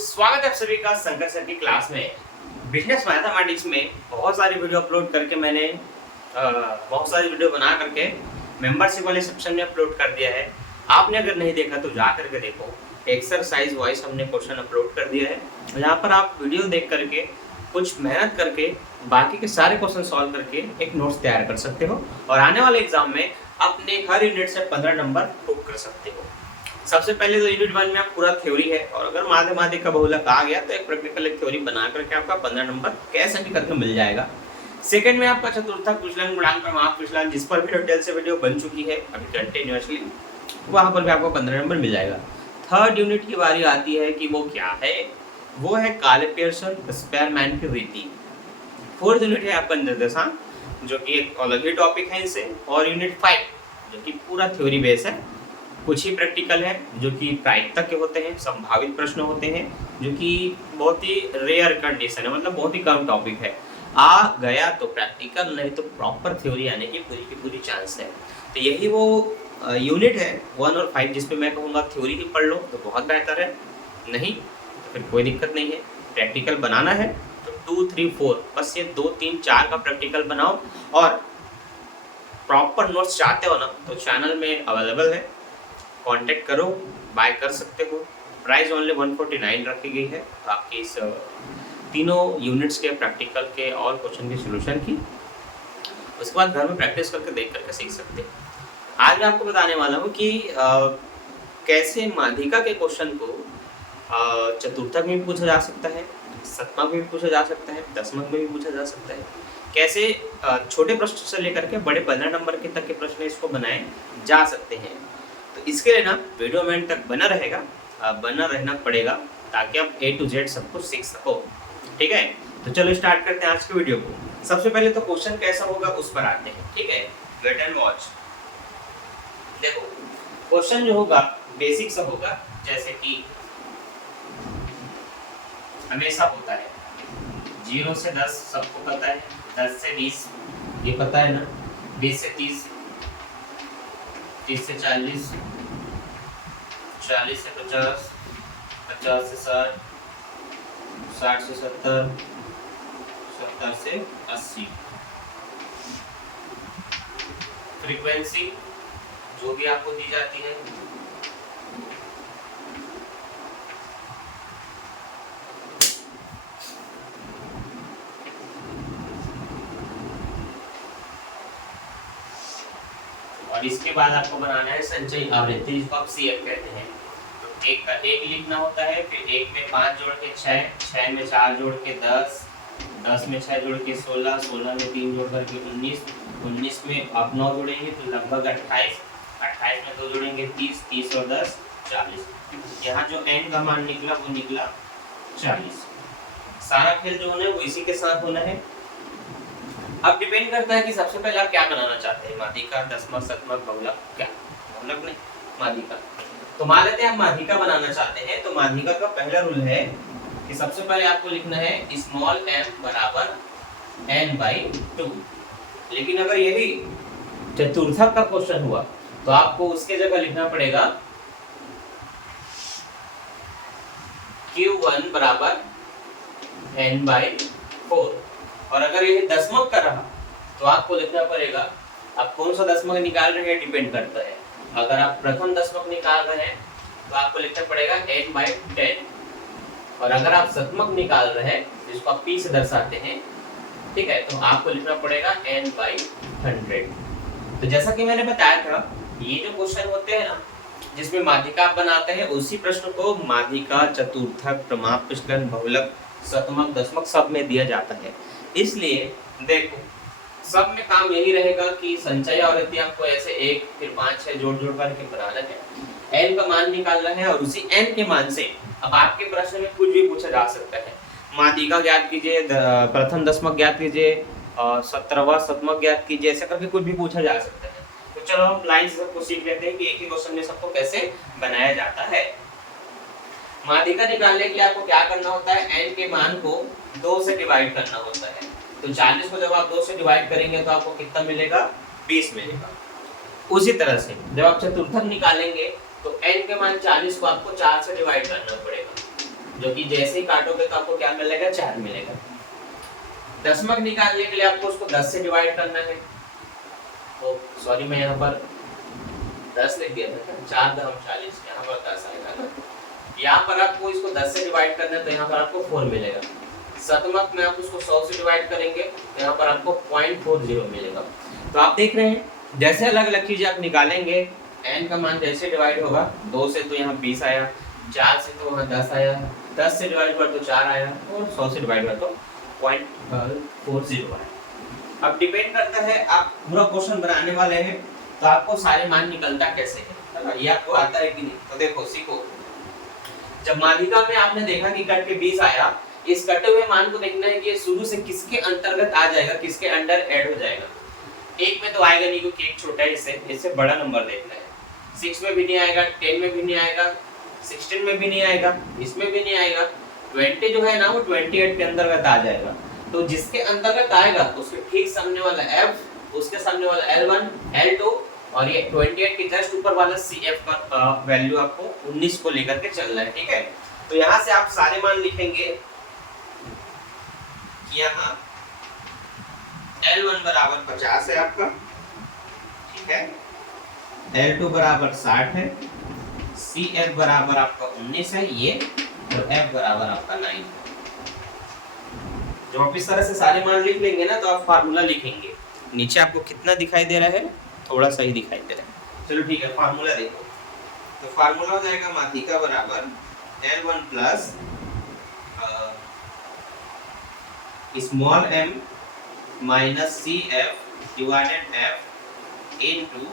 स्वागत है आप सभी का शंकर सर की क्लास में। बिजनेस मैथमेटिक्स में बहुत सारी वीडियो अपलोड करके मैंने बहुत सारी वीडियो बना करके मेंबरशिप वाले सेक्शन में अपलोड कर दिया है। आपने अगर नहीं देखा तो जा करके देखो। एक्सरसाइज वाइज हमने क्वेश्चन अपलोड कर दिया है, यहाँ पर आप वीडियो देख करके कुछ मेहनत करके बाकी के सारे क्वेश्चन सॉल्व करके एक नोट्स तैयार कर सकते हो और आने वाले एग्जाम में अपने हर यूनिट से 15 नंबर प्रूव कर सकते हो। सबसे पहले तो यूनिट 1 में आप पूरा थ्योरी है और अगर माध्यमाधिक का बहुलक आ गया तो एक प्रैक्टिकल एक थ्योरी बना करके आपका 15 नंबर कैसे भी करके मिल जाएगा। सेकंड में आपका चतुर्थक विचलन, गुणांक, प्रमाप विचलन, जिस पर भी डिटेल से वीडियो बन चुकी है अभी कंटिन्यूअसली, वहां पर भी आपको 15 नंबर मिल जाएगा। थर्ड यूनिट की बारी आती है कि वो क्या है, वो है काले पियर्सन स्पेयरमैन की रीति। फोर्थ यूनिट है आपका निर्देशांक, जो कि एक अलग ही टॉपिक है इसे, और यूनिट 5 जो कि पूरा थ्योरी बेस है, कुछ ही प्रैक्टिकल है जो कि प्रायिकता के होते हैं, संभावित प्रश्न होते हैं जो कि बहुत ही रेयर कंडीशन है, मतलब बहुत ही कम टॉपिक है। आ गया तो प्रैक्टिकल, नहीं तो प्रॉपर थ्योरी आने की पूरी चांस है। तो यही वो यूनिट है 1 और 5 जिसपे मैं कहूँगा थ्योरी ही पढ़ लो तो बहुत बेहतर है, नहीं तो फिर कोई दिक्कत नहीं है। प्रैक्टिकल बनाना है तो 2, 3, 4 बस ये 2, 3, 4 का प्रैक्टिकल बनाओ और प्रॉपर नोट्स चाहते हो ना तो चैनल में अवेलेबल है, कांटेक्ट करो, बाय कर सकते हो। प्राइस ओनली 149 रखी गई है आपके इस तीनों यूनिट्स के प्रैक्टिकल के और क्वेश्चन के सॉल्यूशन की। उसके बाद घर में प्रैक्टिस करके देख करके सीख सकते हैं। आज मैं आपको बताने वाला हूँ कि कैसे माध्यिका के क्वेश्चन को चतुर्थक में भी पूछा जा सकता है, सप्तमक में भी पूछा जा सकता है, दशमक में भी पूछा जा सकता है। कैसे छोटे प्रश्न से लेकर के बड़े 15 नंबर के तक के प्रश्न इसको बनाए जा सकते हैं। तो इसके लिए ना वीडियो में तक बना रहना पड़ेगा ताकि आप A to Z सब कुछ सीख सको। ठीक है, तो चलो स्टार्ट करते हैं आज के वीडियो को। सबसे पहले तो क्वेश्चन कैसा होगा उस पर आते हैं। ठीक है, वेट एंड वॉच। देखो क्वेश्चन जो होगा बेसिक सा होगा, जैसे कि हमेशा होता है 0 से 10 सबको पता है, 10 से 20 ये पता है ना, 20 से 30, 30 से 40, 40 से 50, 50 से 60, 60 से 70, 70 से 80। फ्रीक्वेंसी जो भी आपको दी जाती है, और इसके बाद आपको बनाना है संचयी आवृत्ति, जिसको आप CF कहते हैं। तो एक का एक लिखना होता है, फिर एक में 5 जोड़ के 6, 6 में 4 जोड़ के 10, 10 में 6 जोड़ के 16, 16 में 3 जोड़ करके 19, 19 में आप 9 जोड़ेंगे तो लगभग 28, 28 में 2 जोड़ेंगे 30, 30 और 10 40। यहाँ जो n का मान निकला वो निकला 40। सारा खेल जो होना है वो इसी के साथ होना है। अब डिपेंड करता है कि सबसे पहले आप क्या बनाना चाहते हैं, माध्यिका, दशमक, शतमक, बहुलक, क्या बहुलक नहीं माध्यिका। तो मान लेते हैं आप माध्यिका बनाना चाहते हैं, तो माध्यिका का पहला रूल है कि सबसे पहले आपको लिखना है स्मॉल m बराबर n/2। लेकिन अगर यही चतुर्थक का क्वेश्चन हुआ तो आपको उसके जगह लिखना पड़ेगा q1 बराबर n/4। और अगर ये दशमक का रहा तो आपको लिखना पड़ेगा, आप कौन सा दशमक निकाल रहे हैं डिपेंड करता है। अगर आप प्रथम दशमक निकाल रहे हैं तो आपको लिखना पड़ेगा n/10, और अगर आप शतमक निकाल रहे हैं जिसको आप p से दर्शाते हैं, ठीक है, तो आपको लिखना पड़ेगा n/100। तो जैसा कि मैंने बताया था, ये जो क्वेश्चन होते हैं ना जिसमें माध्यिका आप बनाते हैं, उसी प्रश्न को माध्यिका, चतुर्थक, प्रमाप विचलन, बहुलक, शतमक, दशमक सब में दिया जाता है। इसलिए देखो सब में काम यही रहेगा कि संचयी आवृत्ति आपको ऐसे 1 फिर 5 6 जोड़ करके बनाना है, n का मान निकालना है, और उसी n के मान से अब आपके प्रश्न में कुछ भी पूछा जा सकता है। माध्यिका ज्ञात कीजिए, प्रथम दशमक ज्ञात कीजिए, 17वां शतमक ज्ञात कीजिए, ऐसा करके कुछ भी पूछा जा सकता है। तो चलो हम लाइन से सबको सीख लेते हैं कि एक ही क्वेश्चन में सबको कैसे बनाया जाता है। माध्यिका निकालने के लिए आपको क्या करना होता है, n के मान को 2 से डिवाइड करना होता है। तो 40 को जब आप 2 से डिवाइड करेंगे तो आपको कितना मिलेगा, 20 मिलेगा। उसी तरह से जब आप चतुर्थक निकालेंगे तो n के मान 40 को आपको 4 से डिवाइड करना पड़ेगा। जो कि जैसे ही काटोगे तो आपको क्या मिलेगा, 4 मिलेगा। दशमक निकालने के लिए आपको उसको 10 से डिवाइड करना है। तो सॉरी मैं यहाँ पर 10 लिख दिया था, 4 दशम 40, यहाँ पर 10 आएगा ना। यहाँ पर आपको इसको 10 से डिवाइड करना है तो यहाँ पर आपको 4 मिलेगा। शतमक में आप उसको 100 से डिवाइड करेंगे तो यहाँ पर आपको 0.40 मिलेगा। तो आप देख रहे हैं जैसे अलग अलग चीजें आप निकालेंगे, n का मान जैसे डिवाइड होगा 2 से तो यहाँ 20 आया, 4 से तो वहाँ 10 आया, 10 से डिवाइड हुआ तो 4 आया और 100 से डिवाइड हुआ तो 0.40 आया। अब डिपेंड करता है आप पूरा क्वेश्चन बनाने वाले हैं तो आपको सारे मान निकलता कैसे है, ये आपको आता है कि नहीं। तो देखो सीखो, जब माध्यिका में आपने देखा कि कट के 20 आया, इस कटे हुए मान को देखना है कि शुरू से किसके अंतर्गत आ जाएगा, किसके अंडर ऐड हो जाएगा। एक में तो आएगा नहीं क्योंकि एक छोटा है, इससे बड़ा नंबर देखना है। 6 में भी नहीं आएगा, 10 में भी नहीं आएगा, 16 में भी नहीं आएगा, इसमें भी नहीं आएगा। 20 जो है ना वो 28 के अंतर्गत आ जाएगा। तो जिसके अंतर्गत आएगा उसके ठीक सामने वाला F, उसके सामने वाला L1, L2 और ये 28 के जस्ट ऊपर वाला CF का वैल्यू आपको 19 को लेकर के चलना है, ठीक है। तो यहाँ से आप सारे मान लिखेंगे कि यहाँ L1 बराबर 50 है आपका, ठीक है, L2 बराबर 60 है, CF बराबर आपका 19 है ये, और F बराबर आपका 9 है। जब आप इस तरह से सारे मान लिख लेंगे ना तो आप फार्मूला लिखेंगे। नीचे आपको कितना दिखाई दे रहा है, थोड़ा सा ही दिखाई दे रहा है। चलो ठीक है, फार्मूला देखो। तो फार्मूला हो जाएगा माध्यिका बराबर L1 plus small m minus CF divided F into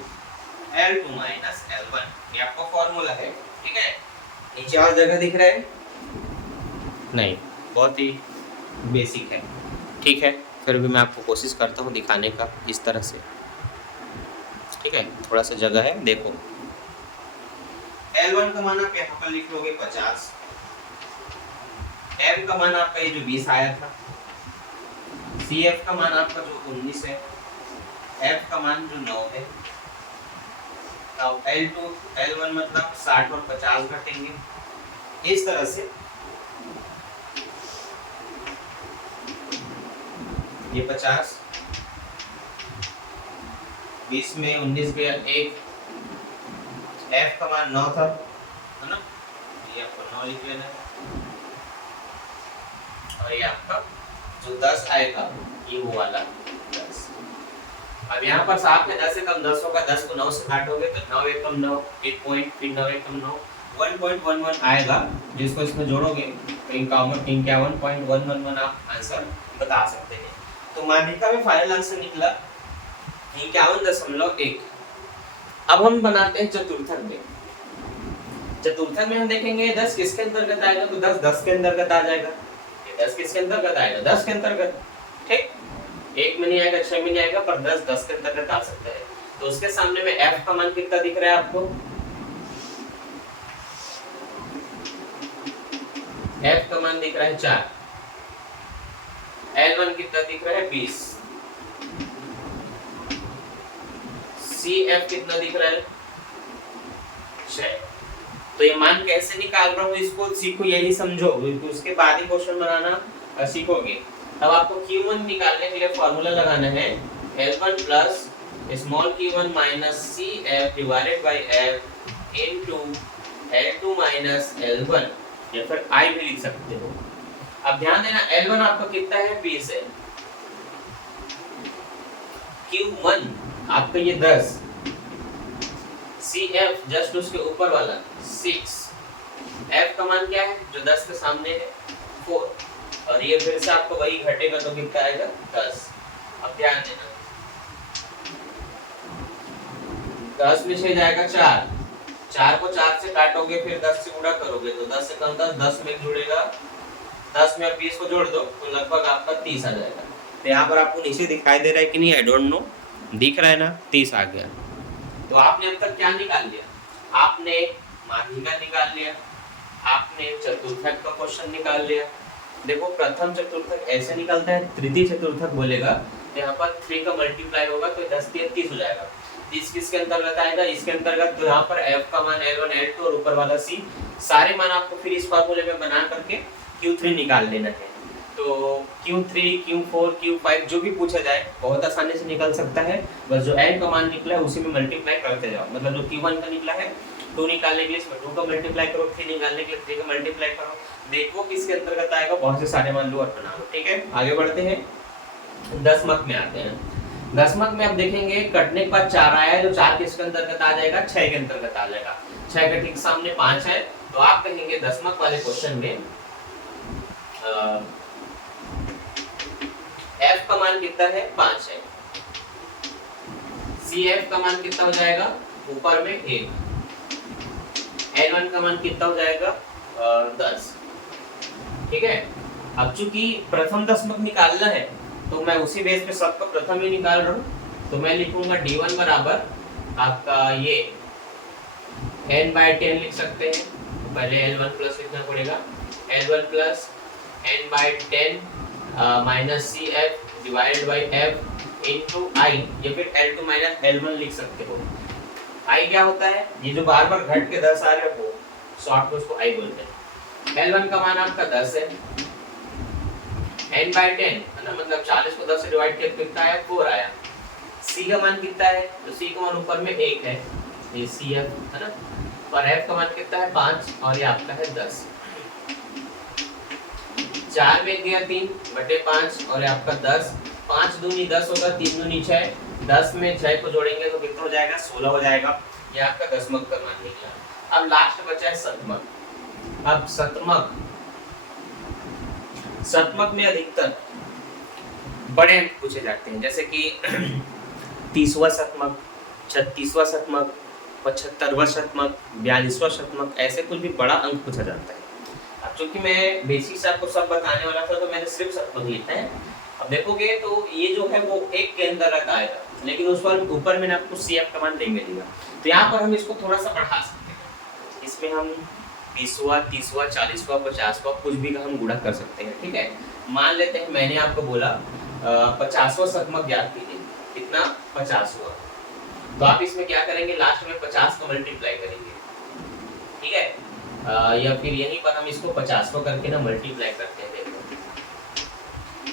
L2 minus L1। ये आपका फार्मूला है, ठीक है। नीचे और जगह दिख रहा है नहीं, बहुत ही बेसिक है, ठीक है। फिर भी मैं आपको कोशिश करता हूँ दिखाने का इस तरह से, ठीक है। थोड़ा सा जगह है, देखो L1 का मान आप यहाँ पर लिख लोगे 50, M का मान आपका ये जो 20 आया था, CF का मान आपका जो 19 है, F का मान जो 9 है, अब L2 L1 मतलब 60 और 50 घटेंगे इस तरह से। ये 50, 20 में 19 गया 1, F का मान 9 था, है ना, ये आपको 9 लिख लेना है। और ये आपका जो 10 आएगा ये वो वाला 10। अब यहाँ पर साथ में 10 से कम 10 होगा, 10 को 9 से काटोगे तो 9 एकम 9, 1 पॉइंट, फिर 9 एकम 9, 1.11 आएगा, जिसको इसमें जोड़ोगे तो 51.111 आप आंसर बता सकते हैं। तो माध्यिका में फाइनल आंसर निकला 51.1। अब हम बनाते हैं चतुर्थक में। चतुर्थक में हम देखेंगे 10 किसके अंतर्गत आएगा, तो 10 के अंतर्गत आ जाएगा। 10 किसके अंतर्गत आएगा, 10 के अंतर्गत, ठीक। 1 में नहीं आएगा, 6 में नहीं आएगा, पर 10 के अंतर्गत आ सकता है। तो उसके सामने में F का मान कितना दिख रहा है आपको, F का मान दिख रहा है 4, L1 कितना दिख रहा है 20, CF कितना दिख रहा है 6। तो ये मान कैसे निकाल रहा हूँ इसको सीखो, यही समझो, उसके बाद ही क्वेश्चन बनाना सीखोगे। अब आपको Q1 निकालने के लिए फॉर्मूला लगाना है L1 plus small q1 minus CF divided by F into L2 minus L1, या फिर I भी लिख सकते हो। अब ध्यान देना L1 आपका कितना है 20 है, Q1 आपका ये 10, CF जस्ट उसके ऊपर वाला 6, F का मान क्या है जो 10 के सामने है 4, और ये फिर से आपको वही घटेगा तो कितना आएगा 10। अब ध्यान देना 10 में से जाएगा 4, 4 को 4 से काटोगे फिर 10 से गुणा करोगे तो 10 से कम 10 में जुड़ेगा, 10 में 20 को जोड़ दो तो लगभग आपका 30 आ जाएगा। तो यहाँ पर आपको नीचे दिखाई दे रहा है कि नहीं, आई डोंट नो, दिख रहा है ना, 30 आ गया। तो आपने अब तक क्या निकाल लिया, आपने माध्यिका निकाल लिया, आपने चतुर्थक का क्वेश्चन निकाल लिया। देखो प्रथम चतुर्थक ऐसे निकलता है, तृतीय चतुर्थक बोलेगा तो यहाँ पर 3 का मल्टीप्लाई होगा तो 10 3 30 हो जाएगा। इस किसके अंतर्गत आएगा, इसके अंतर्गत। तो यहाँ पर f का मान L1 L2 और ऊपर वाला c, सारे मान आपको फिर इस फार्मूले में बना करके Q3 निकाल लेना है। तो Q3 Q4 Q5 जो भी पूछा जाए बहुत आसानी से निकल सकता है। बस जो n का मान निकला है उसी में मल्टीप्लाई करते जाओ। मतलब जो Q1 का निकला है 2 निकालने के लिए इसमें 2 का मल्टीप्लाई करो, 3 निकालने के लिए 3 का मल्टीप्लाई करो, देखो किसके अंतर्गत आएगा। बहुत से सारे मान लो और बना लो। ठीक है, आगे बढ़ते हैं, दशमक में आते हैं। दशमक में आप देखेंगे कटने के बाद 4 आया है, जो 4 किसके अंतर्गत आ जाएगा, 6 के अंतर्गत आ जाएगा। 6 के ठीक सामने 5 है, तो आप कहेंगे दशमक वाले क्वेश्चन में f का मान कितना है, 5 है। cf का मान कितना हो जाएगा, ऊपर में 1। L1 का मान कितना हो जाएगा, 10। ठीक है, अब चूंकि प्रथम दशमक निकालना है तो मैं उसी बेस पे सबका प्रथम ही निकाल रहा हूँ। तो मैं लिखूंगा d1 बराबर आपका ये n/10 लिख सकते हैं। तो पहले L1 प्लस लिखना पड़ेगा, L1 plus n/10 minus CF divided by F into I, या फिर L2 माइनस L1 लिख सकते हो। I क्या होता है, ये जो बार बार घट के 10 आ रहा है वो शॉर्ट में उसको I बोलते हैं। L1 का मान आपका 10 है, n/10 है ना, मतलब 40 को 10 से डिवाइड किया कितना आया, 4 आया। c का मान कितना है, तो c का मान ऊपर में 1 है, ये cf है ना, और f का मान कितना है, 5, और ये आपका है 10। 4 में गया 3/5 और ये आपका 10। 5 दूनी 10 होगा, 3 दूनी 6, 10 में 6 को जोड़ेंगे तो कितना हो जाएगा, 16 हो जाएगा। ये आपका दशमक का मान निकला। अब लास्ट बचा है शतमक। अब शतमक में अधिकतर बड़े अंक पूछे जाते हैं, जैसे कि 30वां शतमक, 36वां शतमक, 75वां शतमक, 42वां शतमक, ऐसे कुछ भी बड़ा अंक पूछा जाता है। अब चूंकि मैं बेसिक से आपको सब बताने वाला था तो मैंने सिर्फ शतमक लिखा है। अब देखोगे तो ये जो है वो 1 के अंतर्गत आएगा, लेकिन उस पर ऊपर मैंने आपको CF का मान देंगे दिया, तो यहाँ पर हम इसको थोड़ा सा बढ़ा सकते हैं। इसमें हम 20वां 30वां 40वां 50वां कुछ भी का हम गुणा कर सकते हैं। ठीक है, मान लेते हैं मैंने आपको बोला 50वां शतमक ज्ञात कीजिए, कितना, 50वां। तो आप इसमें क्या करेंगे, लास्ट में 50 को मल्टीप्लाई करेंगे। ठीक है, या फिर यहीं पर हम इसको 50वां करके ना मल्टीप्लाई करते हैं। देखो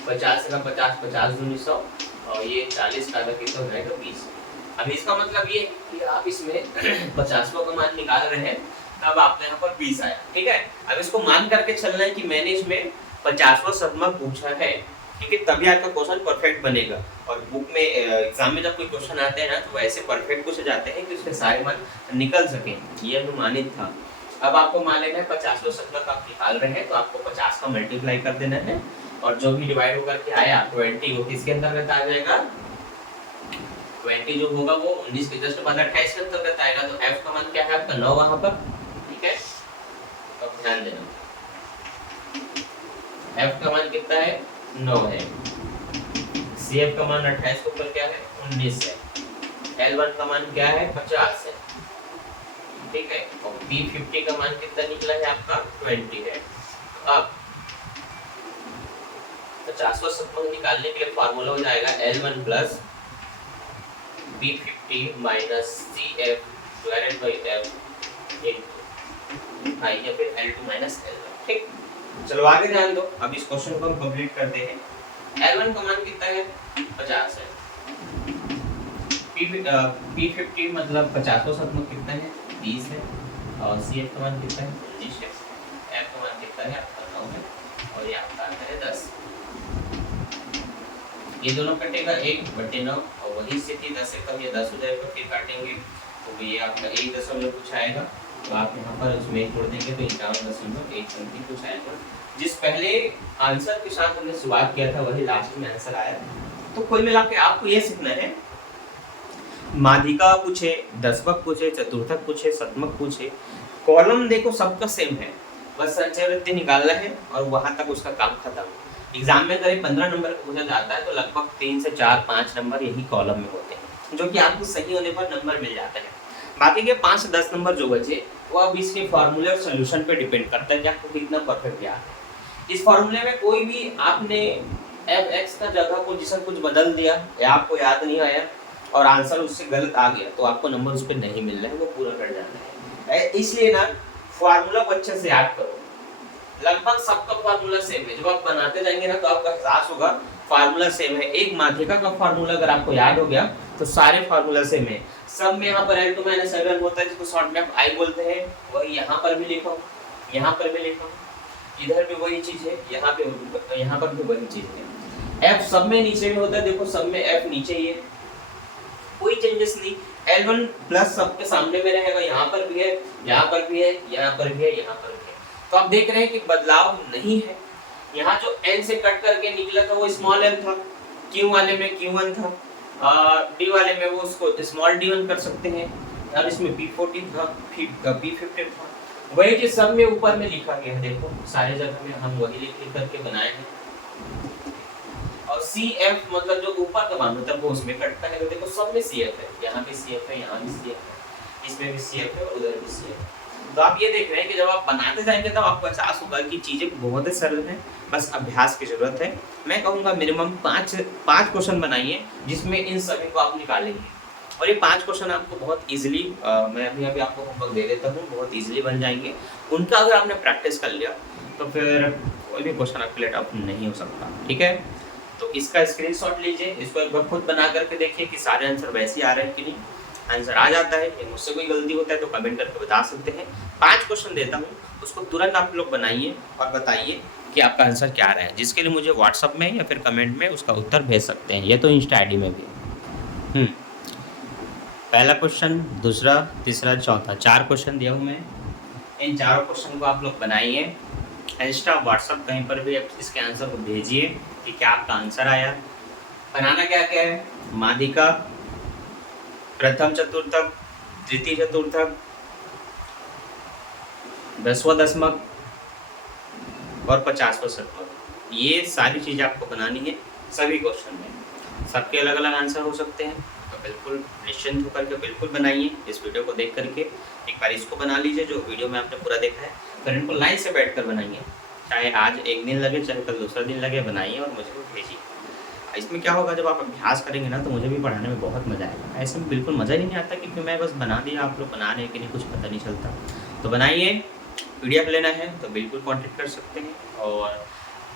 50 का 50, 50 दूनी 100, और ये 40 का कितना हो जाएगा, 20। अब इसका मतलब ये कि आप इसमें 50वां का मान निकाल रहे हैं, तब आपके यहाँ पर 20 आया। ठीक है, अब इसको मान करके चलना है कि मैंने इसमें 50वां शतमक पूछा है, ठीक है, तभी आपका क्वेश्चन परफेक्ट बनेगा। और बुक में एग्जाम में जब कोई क्वेश्चन आते हैं ना तो ऐसे परफेक्ट पूछे जाते हैं कि उसके सारे मान निकल सके, ये अनुमानित था। अब आपको मान लेना है 50वां शतमक आप निकाल रहे हैं, तो आपको 50 का मल्टीप्लाई कर देना है, और जो भी डिवाइड होकर के आया 20 वो किसके अंतर्गत आ जाएगा, 20 जो होगा वो 19 के जस्ट बाद 28 के अंतर्गत आएगा। तो f का मान क्या है आपका, 9 वहां पर। ठीक है, तो ध्यान देना f का मान कितना है, 9 है। cf का मान 28 के ऊपर क्या है, 19 है। L1 का मान क्या है, 50 है। ठीक है, और P50 का मान कितना निकला है आपका, 20 है। अब 50वां शतमक निकालने के लिए फार्मूला हो जाएगा L1 plus P50 minus CF divided by F into I, या फिर L2 माइनस L1। ठीक, चलो आगे ध्यान दो। अब इस क्वेश्चन को हम कंप्लीट करते हैं। L1 का मान कितना है, 50 है। P50 मतलब 50वां शतमक कितना है, 30 है, और CF का मान कितना है, 19 है। F का मान कितना है आपका, 9 है, और ये आपका है 10। ये दोनों कटेगा 1/9, और वही स्थिति 10 से कम या 10 हो जाएगा, फिर काटेंगे तो ये आपका 1 कुछ आएगा। तो आप यहाँ पर उसमें 1 जोड़ देंगे तो 51.1 कुछ आएगा। जिस पहले आंसर के साथ हमने शुरुआत किया था वही लास्ट में आंसर आया। तो कुल मिला के आपको ये सीखना है, माध्यिका पूछे, दशमक पूछे, चतुर्थक पूछे, शतमक पूछे, कॉलम देखो सबका सेम है, बस संचय वृत्ति निकालना है और वहां तक उसका काम खत्म। एग्जाम में अगर 15 नंबर का पूछा जाता है तो लगभग 3 से 4-5 नंबर यही कॉलम में होते हैं, जो कि आपको सही होने पर नंबर मिल जाता है। बाकी के 5 से 10 नंबर जो बचे वो अब इसके फार्मूले और सोल्यूशन पे डिपेंड करता है कि आपको कितना परफेक्ट याद है। इस फार्मूले में कोई भी आपने fx का जगह पोजीशन कुछ बदल दिया या आपको याद नहीं आया और आंसर उससे गलत आ गया तो आपको नंबर उस पर नहीं मिल रहा है, वो पूरा कर जाना है। इसलिए ना फार्मूला को अच्छे से याद करो, लगभग सबका फार्मूला सेम है। जब आप बनाते जाएंगे ना तो आपको एहसास होगा फार्मूला सेम है। एक माध्यिका का फार्मूला अगर आपको याद हो गया तो सारे फार्मूला सेम है। सब में यहाँ पर L2 - L1 होता है जिसको शॉर्ट में आप I बोलते हैं, वही यहाँ पर भी लिखा हूँ, यहाँ पर भी लिखा हूँ, इधर भी वही चीज है, यहाँ पर भी वही चीज है। F सब में नीचे में होता है, देखो सब में F नीचे ही है, कोई चेंजेस नहीं। L1 प्लस सबके सामने में रहेगा, यहाँ पर भी है, यहाँ पर भी है, यहाँ पर भी है, यहाँ पर भी है। तो आप देख रहे हैं कि बदलाव नहीं है। यहाँ जो N से कट करके निकला था वो स्मॉल n था, Q वाले में Q1 था, D वाले में वो उसको स्मॉल d1 कर सकते हैं, और इसमें P14 था, P15 था। वही चीज सब में ऊपर में लिखा गया है, देखो सारे जगह में हम वही लिख करके बनाए हैं। और CF मतलब जो ऊपर का मान होता है वो उसमें कटता है, तो देखो सब में CF है, यहाँ भी CF है, यहाँ भी CF है, इसमें भी CF है और उधर भी CF है। तो आप ये देख रहे हैं कि जब आप बनाते जाएंगे तब आपको एहसास होगा कि चीजें बहुत ही सरल हैं, बस अभ्यास की जरूरत है। मैं कहूँगा मिनिमम पाँच क्वेश्चन बनाइए जिसमें इन सभी को आप निकालेंगे, और ये 5 क्वेश्चन आपको बहुत इजीली, मैं अभी आपको होमवर्क दे देता हूँ, बहुत इजीली बन जाएंगे। उनका अगर आपने प्रैक्टिस कर लिया तो फिर कोई भी क्वेश्चन आपके लिए टफ नहीं हो सकता, ठीक है। तो इसका स्क्रीनशॉट लीजिए, इसको एक बार खुद बना करके देखिए कि सारे आंसर वैसे ही आ रहे हैं कि नहीं। आंसर आ जाता है या मुझसे कोई गलती होता है तो कमेंट करके बता सकते हैं। 5 क्वेश्चन देता हूँ, उसको तुरंत आप लोग बनाइए और बताइए कि आपका आंसर क्या आ रहा है, जिसके लिए मुझे व्हाट्सअप में या फिर कमेंट में उसका उत्तर भेज सकते हैं, ये तो इंस्टा ID में भी। पहला क्वेश्चन, दूसरा, तीसरा, चौथा, 4 क्वेश्चन दिया हूँ मैं। इन चारों क्वेश्चन को आप लोग बनाइए, इंस्टा व्हाट्सअप कहीं पर भी इसके आंसर को भेजिए कि क्या आपका आंसर आया। बनाना क्या क्या है, माध्यिका, प्रथम चतुर्थक, तृतीय चतुर्थक, दसवां दशमक और 50वां शतमक, ये सारी चीज़ आपको बनानी है सभी क्वेश्चन में। सबके अलग अलग आंसर हो सकते हैं, तो बिल्कुल निश्चिंत होकर के बिल्कुल बनाइए। इस वीडियो को देख करके एक बार इसको बना लीजिए जो वीडियो में आपने पूरा देखा है, फिर इनको लाइन से बैठ कर बनाइए, चाहे आज एक दिन लगे चाहे कल दूसरा दिन लगे, बनाइए और मुझे वो भेजिए। इसमें क्या होगा, जब आप अभ्यास करेंगे ना तो मुझे भी पढ़ाने में बहुत मज़ा आएगा। ऐसे में बिल्कुल मज़ा ही नहीं आता क्योंकि मैं बस बना दिया, आप लोग बना रहे हैं कि नहीं कुछ पता नहीं चलता। तो बनाइए, PDF लेना है तो बिल्कुल कॉन्टेक्ट कर सकते हैं, और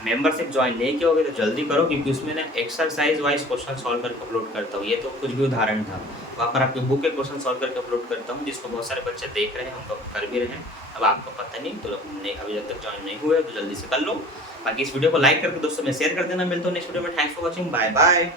मेंबरशिप ज्वाइन नहीं किया होगा तो जल्दी करो, क्योंकि उसमें ना एक्सरसाइज वाइज क्वेश्चन सॉल्व करके अपलोड करता हूँ। ये तो कुछ भी उदाहरण था, वहाँ पर आपके बुक के क्वेश्चन सॉल्व करके अपलोड करता हूँ, जिसको बहुत सारे बच्चे देख रहे हैं, हम तो कर भी रहे हैं। अब आपको पता नहीं तो अभी जब तक ज्वाइन नहीं हुए तो जल्दी से कर लो। बाकी इस वीडियो को लाइक करके दोस्तों में शेयर कर देना। मिलता हूँ नेक्स्ट वीडियो में। Thanks for watching, bye bye.